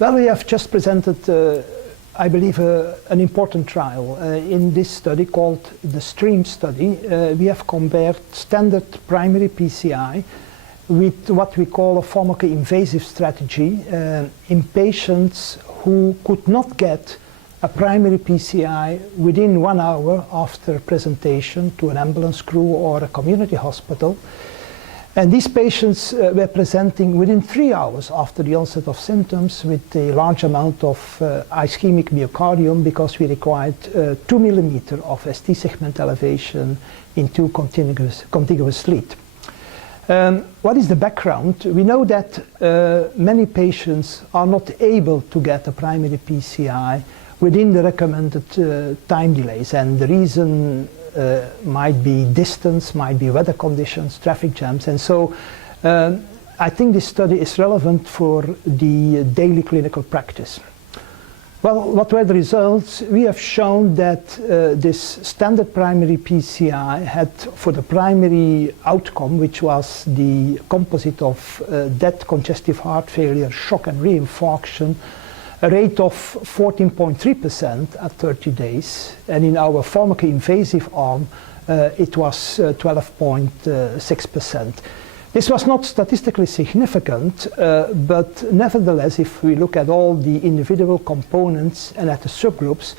Well, we have just presented, I believe, an important trial. In this study called the STREAM study, we have compared standard primary PCI with what we call a pharmacoinvasive strategy in patients who could not get a primary PCI within 1 hour after presentation to an ambulance crew or a community hospital. And these patients were presenting within 3 hours after the onset of symptoms with a large amount of ischemic myocardium, because we required 2 millimeters of ST segment elevation in 2 contiguous leads. What is the background? We know that many patients are not able to get a primary PCI within the recommended time delays, and the reason might be distance, might be weather conditions, traffic jams, and so I think this study is relevant for the daily clinical practice. Well, what were the results? We have shown that this standard primary PCI had, for the primary outcome, which was the composite of death, congestive heart failure, shock and reinfarction, a rate of 14.3% at 30 days, and in our pharmacoinvasive arm it was 12.6%. This was not statistically significant, but nevertheless, if we look at all the individual components and at the subgroups,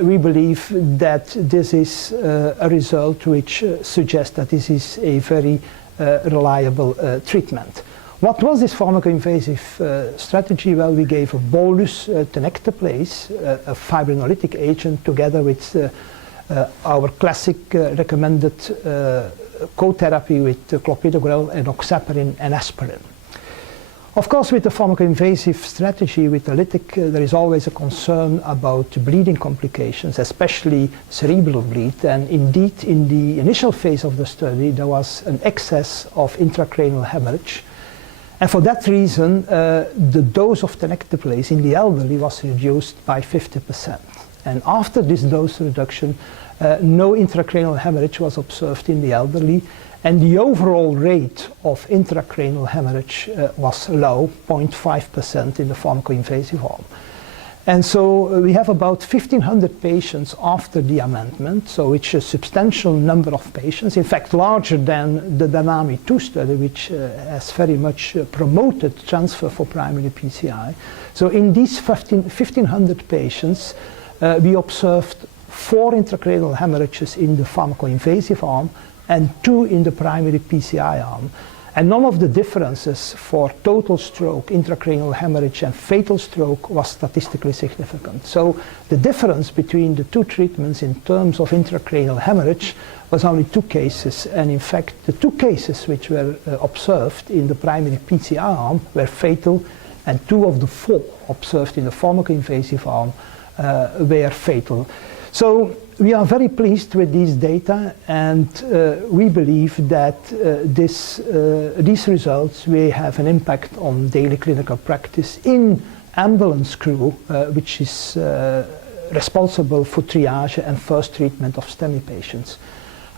we believe that this is a result which suggests that this is a very reliable treatment. What was this pharmacoinvasive strategy? Well, we gave a bolus tenecteplase, a fibrinolytic agent, together with our classic recommended co-therapy with clopidogrel and oxaparin and aspirin. Of course, with the pharmacoinvasive strategy with the lytic, there is always a concern about bleeding complications, especially cerebral bleed, and indeed in the initial phase of the study there was an excess of intracranial hemorrhage. And for that reason, the dose of tenecteplase in the elderly was reduced by 50%. And after this dose reduction, no intracranial hemorrhage was observed in the elderly, and the overall rate of intracranial hemorrhage was low, 0.5% in the pharmacoinvasive arm. And so we have about 1,500 patients after the amendment, so it's a substantial number of patients, in fact larger than the DYNAMI 2 study, which has very much promoted transfer for primary PCI. So in these 1,500 patients, we observed 4 intracranial hemorrhages in the pharmacoinvasive arm and 2 in the primary PCI arm. And none of the differences for total stroke, intracranial hemorrhage and fatal stroke was statistically significant. So the difference between the 2 treatments in terms of intracranial hemorrhage was only 2 cases, and in fact the 2 cases which were observed in the primary PCI arm were fatal, and 2 of the 4 observed in the pharmacoinvasive arm were fatal. So we are very pleased with these data, and we believe that these results will have an impact on daily clinical practice in ambulance crew, which is responsible for triage and first treatment of STEMI patients.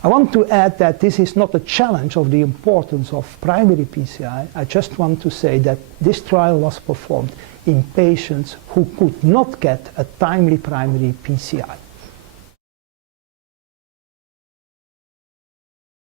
I want to add that this is not a challenge of the importance of primary PCI. I just want to say that this trial was performed in patients who could not get a timely primary PCI.